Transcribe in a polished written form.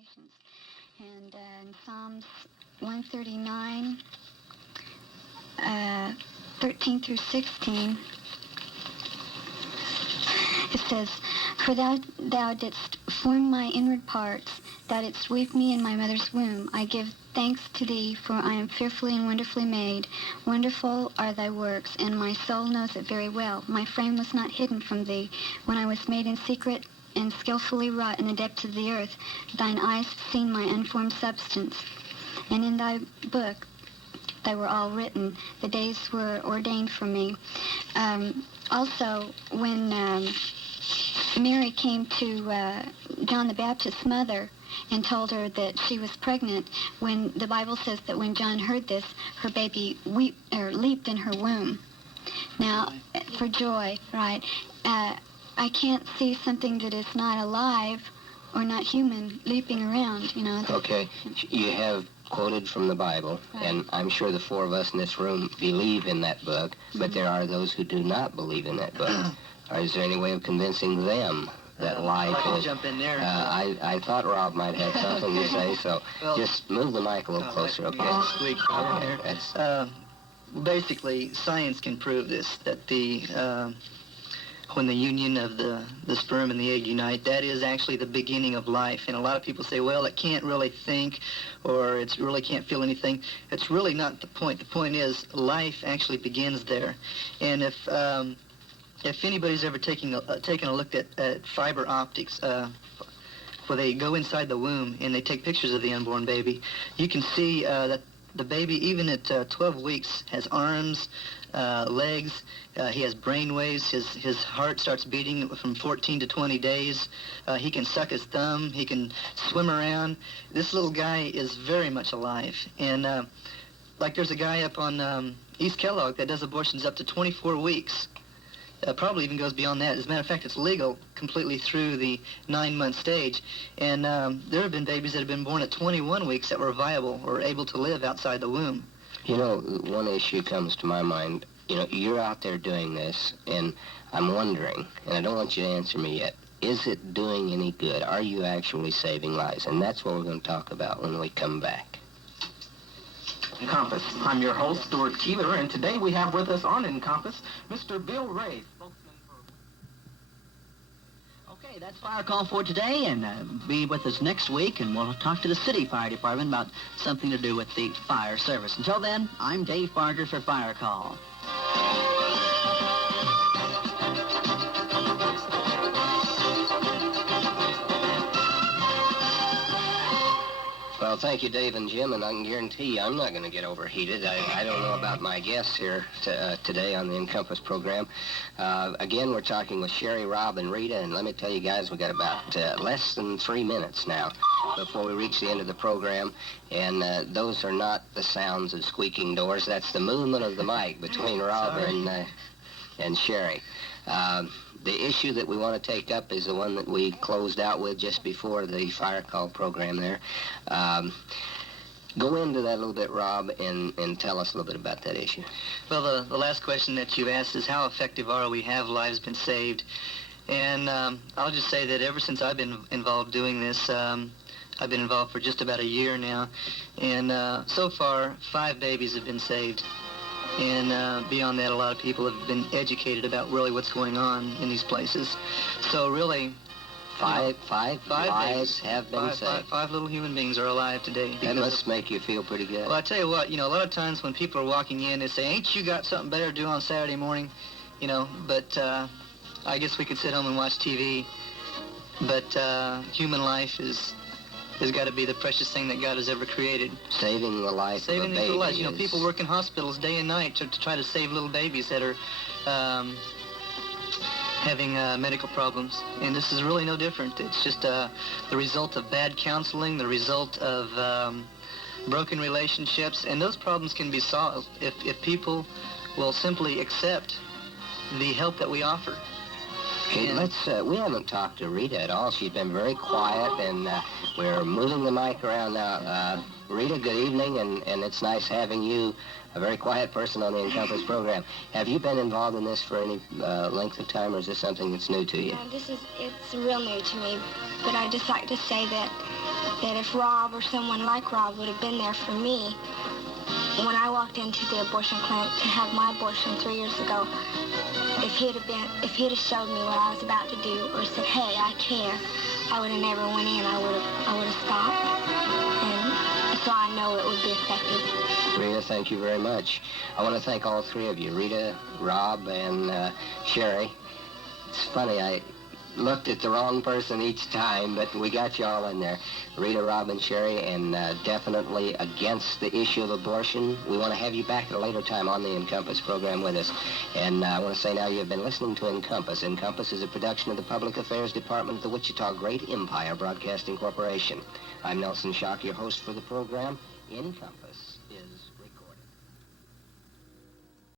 nations. And in Psalms 139, 13 through 16, it says, "For thou didst form my inward parts, thou didst weave me in my mother's womb. I give thanks to thee, for I am fearfully and wonderfully made. Wonderful are thy works, and my soul knows it very well. My frame was not hidden from thee, when I was made in secret and skillfully wrought in the depths of the earth. Thine eyes have seen my unformed substance. And in thy book they were all written. The days were ordained for me." Also, when Mary came to John the Baptist's mother and told her that she was pregnant, when the Bible says that when John heard this, her baby leaped in her womb. Now, for joy, right? I can't see something that is not alive or not human leaping around, you know. Okay, you have quoted from the Bible, right. And I'm sure the four of us in this room believe in that book, but there are those who do not believe in that book. Is there any way of convincing them that life is... jump in there. I thought Rob might have something to say, so well, just move the mic a little closer, okay? Squeak right there. Basically, science can prove this, that when the union of the sperm and the egg unite, that is actually the beginning of life. And a lot of people say, well, it can't really think, or it really can't feel anything. It's really not the point. The point is life actually begins there. And if anybody's ever taken a look at fiber optics, where they go inside the womb and they take pictures of the unborn baby, you can see that the baby, even at 12 weeks, has arms, legs, he has brain waves, his heart starts beating from 14 to 20 days, he can suck his thumb, he can swim around. This little guy is very much alive. And like there's a guy up on East Kellogg that does abortions up to 24 weeks. Probably even goes beyond that. As a matter of fact, it's legal completely through the 9-month stage. And there have been babies that have been born at 21 weeks that were viable or able to live outside the womb. You know, one issue comes to my mind. You know, you're out there doing this, and I'm wondering, and I don't want you to answer me yet, is it doing any good? Are you actually saving lives? And that's what we're going to talk about when we come back. Encompass. I'm your host, Stuart Keeler, and today we have with us on Encompass Mr. Bill Ray, spokesman for... Okay, that's Fire Call for today, and be with us next week, and we'll talk to the City Fire Department about something to do with the fire service. Until then, I'm Dave Barger for Fire Call. Well, thank you, Dave and Jim, and I can guarantee you I'm not going to get overheated. I don't know about my guests here today on the Encompass program. Again, we're talking with Sherry, Rob, and Rita, and let me tell you guys, we got about less than 3 minutes now before we reach the end of the program, and those are not the sounds of squeaking doors. That's the movement of the mic between Rob and Sherry. The issue that we want to take up is the one that we closed out with just before the fire call program there. Go into that a little bit, Rob, and tell us a little bit about that issue. Well, the last question that you asked is how effective are we? Have lives been saved? And I'll just say that ever since I've been involved doing this, I've been involved for just about a year now, and so far 5 babies have been saved. And beyond that, a lot of people have been educated about really what's going on in these places. So really, five lives have been saved. Five little human beings are alive today. That must make you feel pretty good. Well, I tell you what, a lot of times when people are walking in, they say, "Ain't you got something better to do on Saturday morning?" But I guess we could sit home and watch TV. But human life has got to be the precious thing that God has ever created. Saving the life of a baby. Saving lives. People work in hospitals day and night to try to save little babies that are having medical problems. And this is really no different. It's just the result of bad counseling, the result of broken relationships, and those problems can be solved if people will simply accept the help that we offer. Okay, we haven't talked to Rita at all. She's been very quiet, and we're moving the mic around now. Rita, good evening, and it's nice having you, a very quiet person on the Encompass program. Have you been involved in this for any length of time, or is this something that's new to you? It's real new to me, but I'd just like to say that if Rob or someone like Rob would have been there for me when I walked into the abortion clinic to have my abortion 3 years ago, if he'd have showed me what I was about to do or said, hey, I care, I would have never went in. I would have stopped. And so I know it would be effective. Rita, thank you very much. I want to thank all three of you, Rita, Rob, and Sherry. It's funny, I looked at the wrong person each time, but we got you all in there. Rita, Rob, and Sherry, and definitely against the issue of abortion. We want to have you back at a later time on the Encompass program with us. And I want to say now you have been listening to Encompass. Encompass is a production of the Public Affairs Department of the Wichita Great Empire Broadcasting Corporation. I'm Nelson Schock, your host for the program, Encompass.